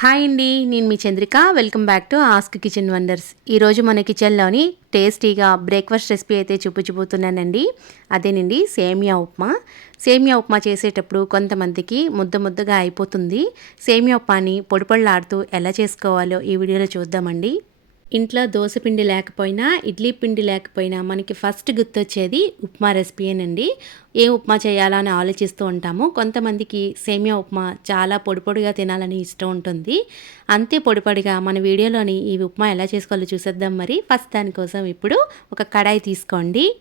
Hi అండి నేను మీ Chandrika. Welcome back to ask kitchen wonders ఈరోజు మన కిచెన్లోని టేస్టీగా బ్రేక్ఫాస్ట్ రెసిపీ అయితే చూపించబోతున్నానండి. అదేనండి సేమియా ఉప్మా. సేమియా ఉప్మా చేసేటప్పుడు కొంతమందికి ముద్ద ముద్దగా అయిపోతుంది. సేమియా ఉప్మాని పొడి ఎలా చేసుకోవాలో ఈ వీడియోలో చూద్దామండి. ఇంట్లో దోశ పిండి లేకపోయినా ఇడ్లీ పిండి లేకపోయినా మనకి ఫస్ట్ గుర్తొచ్చేది ఉప్మా రెసిపీయేనండి ఏ ఉప్మా చేయాలా అని ఆలోచిస్తూ ఉంటాము. కొంతమందికి సేమియా ఉప్మా చాలా పొడి పొడిగా తినాలని ఇష్టం ఉంటుంది. అంతే పొడి పొడిగా మన వీడియోలోని ఈ ఉప్మా ఎలా చేసుకోవాలో చూసేద్దాం మరి. ఫస్ట్ దానికోసం ఇప్పుడు ఒక కడాయి తీసుకోండి.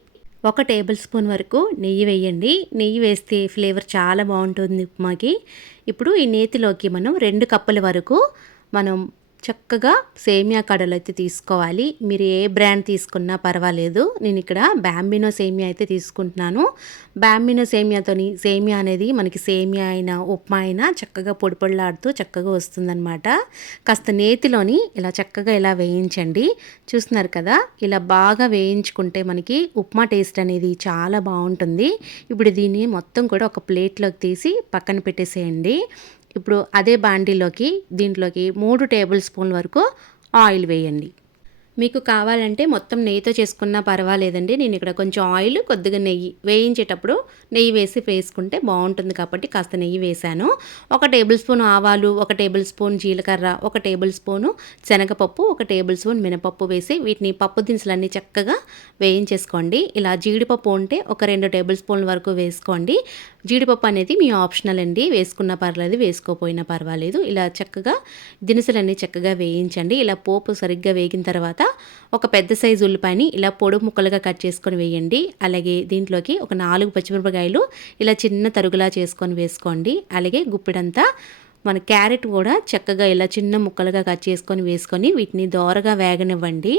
ఒక టేబుల్ స్పూన్ వరకు నెయ్యి వేయండి. నెయ్యి వేస్తే ఫ్లేవర్ చాలా బాగుంటుంది ఉప్మాకి. ఇప్పుడు ఈ నేతిలోకి మనం రెండు కప్పుల వరకు మనం చక్కగా సేమియా కడలు అయితే తీసుకోవాలి. మీరు ఏ బ్రాండ్ తీసుకున్నా పర్వాలేదు. నేను ఇక్కడ బ్యాంబినో సేమియా అయితే తీసుకుంటున్నాను. బ్యాంబినో సేమియాతోని సేమియా అనేది మనకి సేమియా అయినా ఉప్మా అయినా చక్కగా పొడిపొడిలాడుతూ చక్కగా వస్తుందన్నమాట. కాస్త నేతిలోని ఇలా చక్కగా ఇలా వేయించండి. చూస్తున్నారు కదా ఇలా బాగా వేయించుకుంటే మనకి ఉప్మా టేస్ట్ అనేది చాలా బాగుంటుంది. ఇప్పుడు దీన్ని మొత్తం కూడా ఒక ప్లేట్లోకి తీసి పక్కన పెట్టేసేయండి. ఇప్పుడు అదే బాండీలోకి దీంట్లోకి మూడు టేబుల్ స్పూన్ వరకు ఆయిల్ వేయండి. మీకు కావాలంటే మొత్తం నెయ్యితో చేసుకున్నా పర్వాలేదండి. నేను ఇక్కడ కొంచెం ఆయిల్ కొద్దిగా నెయ్యి వేయించేటప్పుడు నెయ్యి వేసి వేసుకుంటే బాగుంటుంది కాబట్టి కాస్త నెయ్యి వేశాను. ఒక టేబుల్ స్పూన్ ఆవాలు ఒక టేబుల్ స్పూన్ జీలకర్ర ఒక టేబుల్ స్పూను శనగపప్పు ఒక టేబుల్ స్పూన్ మినపప్పు వేసి వీటిని పప్పు దినుసులన్నీ చక్కగా వేయించేసుకోండి. ఇలా జీడిపప్పు ఉంటే ఒక రెండు టేబుల్ స్పూన్ల వరకు వేసుకోండి. జీడిపప్పు అనేది మీ ఆప్షనల్ అండి. వేసుకున్న పర్లేదు వేసుకోపోయినా పర్వాలేదు. ఇలా చక్కగా దినుసులన్నీ చక్కగా వేయించండి. ఇలా పోపు సరిగ్గా వేగిన తర్వాత ఒక పెద్ద సైజు ఉల్లిపాయని ఇలా పొడు ముక్కలుగా కట్ చేసుకొని వేయండి. అలాగే దీంట్లోకి ఒక నాలుగు పచ్చిమిరపకాయలు ఇలా చిన్న తరుగులా చేసుకొని వేసుకోండి. అలాగే గుప్పిడంతా మన క్యారెట్ కూడా చక్కగా ఇలా చిన్న ముక్కలుగా కట్ చేసుకొని వేసుకొని వీటిని దోరగా వేగనివ్వండి.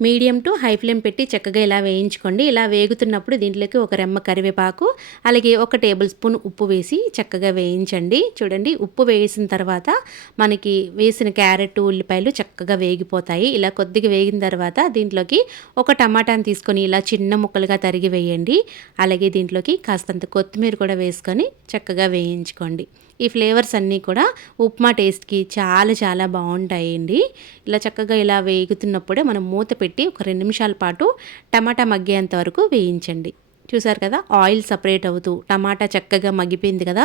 మీడియం టు హై ఫ్లేమ్ పెట్టి చక్కగా ఇలా వేయించుకోండి. ఇలా వేగుతున్నప్పుడు దీంట్లోకి ఒక రెమ్మ కరివేపాకు అలాగే ఒక టేబుల్ స్పూన్ ఉప్పు వేసి చక్కగా వేయించండి. చూడండి ఉప్పు వేసిన తర్వాత మనకి వేసిన క్యారెట్ ఉల్లిపాయలు చక్కగా వేగిపోతాయి. ఇలా కొద్దిగా వేగిన తర్వాత దీంట్లోకి ఒక టమాటాని తీసుకొని ఇలా చిన్న ముక్కలుగా తరిగి వేయండి. అలాగే దీంట్లోకి కాస్తంత కొత్తిమీర కూడా వేసుకొని చక్కగా వేయించుకోండి. ఈ ఫ్లేవర్స్ అన్నీ కూడా ఉప్మా టేస్ట్కి చాలా చాలా బాగుంటాయండి. ఇలా చక్కగా ఇలా వేగుతున్నప్పుడే మనం మూత పెట్టి పెట్టి ఒక రెండు నిమిషాల పాటు టమాటా మగ్గేంత వరకు వేయించండి. చూసారు కదా ఆయిల్ సపరేట్ అవుతూ టమాటా చక్కగా మగ్గిపోయింది కదా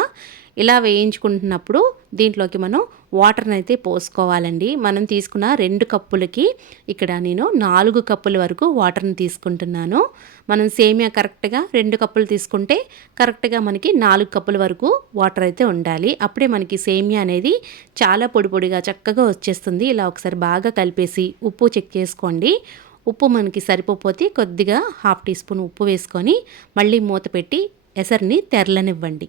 ఇలా వేయించుకుంటున్నప్పుడు దీంట్లోకి మనం వాటర్ని అయితే పోసుకోవాలండి. మనం తీసుకున్న రెండు కప్పులకి ఇక్కడ నేను నాలుగు కప్పుల వరకు వాటర్ని తీసుకుంటున్నాను. మనం సేమియా కరెక్ట్గా రెండు కప్పులు తీసుకుంటే కరెక్ట్గా మనకి నాలుగు కప్పుల వరకు వాటర్ అయితే ఉండాలి. అప్పుడే మనకి సేమియా అనేది చాలా పొడి పొడిగా చక్కగా వచ్చేస్తుంది. ఇలా ఒకసారి బాగా కలిపేసి ఉప్పు చెక్ చేసుకోండి. ఉప్పు మనకి సరిపోతే కొద్దిగా హాఫ్ టీ స్పూన్ ఉప్పు వేసుకొని మళ్ళీ మూత పెట్టి ఎసరిని తెరలనివ్వండి.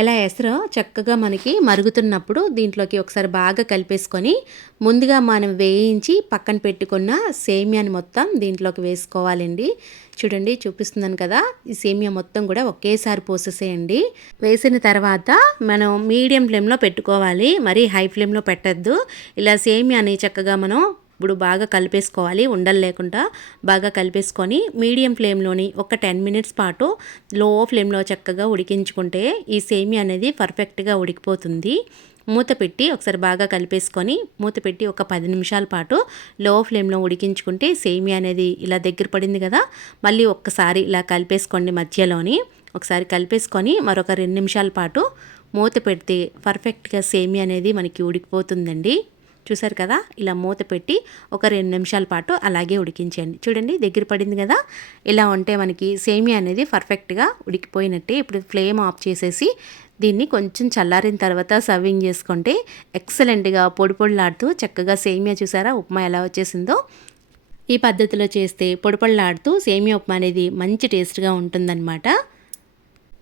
ఎలా ఎసరు చక్కగా మనకి మరుగుతున్నప్పుడు దీంట్లోకి ఒకసారి బాగా కలిపేసుకొని ముందుగా మనం వేయించి పక్కన పెట్టుకున్న సేమియాని మొత్తం దీంట్లోకి వేసుకోవాలండి. చూడండి చూపిస్తున్నాను కదా. ఈ సేమియా మొత్తం కూడా ఒకేసారి పోసేసేయండి. వేసిన తర్వాత మనం మీడియం ఫ్లేమ్లో పెట్టుకోవాలి. మరీ హై ఫ్లేమ్లో పెట్టద్దు. ఇలా సేమియాని చక్కగా మనం ఇప్పుడు బాగా కలిపేసుకోవాలి ఉండలు లేకుండా బాగా కలిపేసుకొని మీడియం ఫ్లేమ్లోని ఒక టెన్ మినిట్స్ పాటు లో ఫ్లేమ్లో చక్కగా ఉడికించుకుంటే ఈ సేమియా అనేది పర్ఫెక్ట్గా ఉడికిపోతుంది. మూత పెట్టి ఒకసారి బాగా కలిపేసుకొని మూత పెట్టి ఒక పది నిమిషాల పాటు లో ఫ్లేమ్లో ఉడికించుకుంటే సేమియా అనేది ఇలా దగ్గర పడింది కదా మళ్ళీ ఒక్కసారి ఇలా కలిపేసుకోండి మధ్యలోని. ఒకసారి కలిపేసుకొని మరొక రెండు నిమిషాల పాటు మూత పెడితే పర్ఫెక్ట్గా సేమియా అనేది మనకి ఉడికిపోతుందండి. చూసారు కదా? ఇలా మూత పెట్టి ఒక రెండు నిమిషాల పాటు అలాగే ఉడికించండి చూడండి దగ్గర పడింది కదా? ఇలా ఉంటే మనకి సేమియా అనేది పర్ఫెక్ట్గా ఉడికిపోయినట్టే. ఇప్పుడు ఫ్లేమ్ ఆఫ్ చేసేసి దీన్ని కొంచెం చల్లారిన తర్వాత సర్వింగ్ చేసుకుంటే ఎక్సలెంట్గా పొడి పొడిలాడుతూ చక్కగా సేమియా చూసారా? ఉప్మా ఎలా వచ్చేసిందో? ఈ పద్ధతిలో చేస్తే పొడి పొడిలాడుతూ సేమియా ఉప్మా అనేది మంచి టేస్ట్గా ఉంటుందన్నమాట.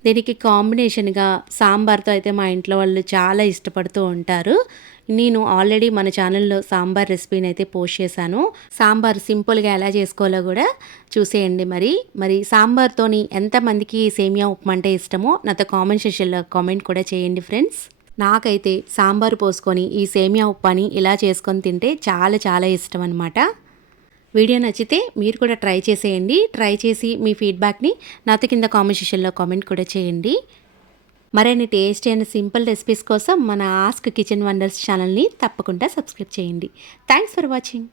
దీనికి కాంబినేషన్గా సాంబార్తో అయితే మా ఇంట్లో వాళ్ళు చాలా ఇష్టపడుతూ ఉంటారు. నేను ఆల్రెడీ మన ఛానల్లో సాంబార్ రెసిపీని అయితే పోస్ట్ చేశాను. సాంబార్ సింపుల్గా ఎలా చేసుకోవాలో కూడా చూసేయండి మరి. మరి సాంబార్తోని ఎంతమందికి సేమియా ఉప్మా అంటే ఇష్టమో నాతో కామెంట్ సెషన్లో కామెంట్ కూడా చేయండి ఫ్రెండ్స్. నాకైతే సాంబార్ పోసుకొని ఈ సేమియా ఉప్మాని ఇలా చేసుకొని తింటే చాలా చాలా ఇష్టం అనమాట వీడియో నచ్చితే మీరు కూడా ట్రై చేసేయండి. ట్రై చేసి మీ ఫీడ్బ్యాక్ని నాతో కింద కామెంట్ సెషన్లో కామెంట్ కూడా చేయండి. మరిన్ని టేస్టీ అండ్ సింపుల్ రెసిపీస్ కోసం మన ఆస్క్ కిచెన్ వండర్స్ ఛానల్ని తప్పకుండా సబ్స్క్రైబ్ చేయండి. Thanks for watching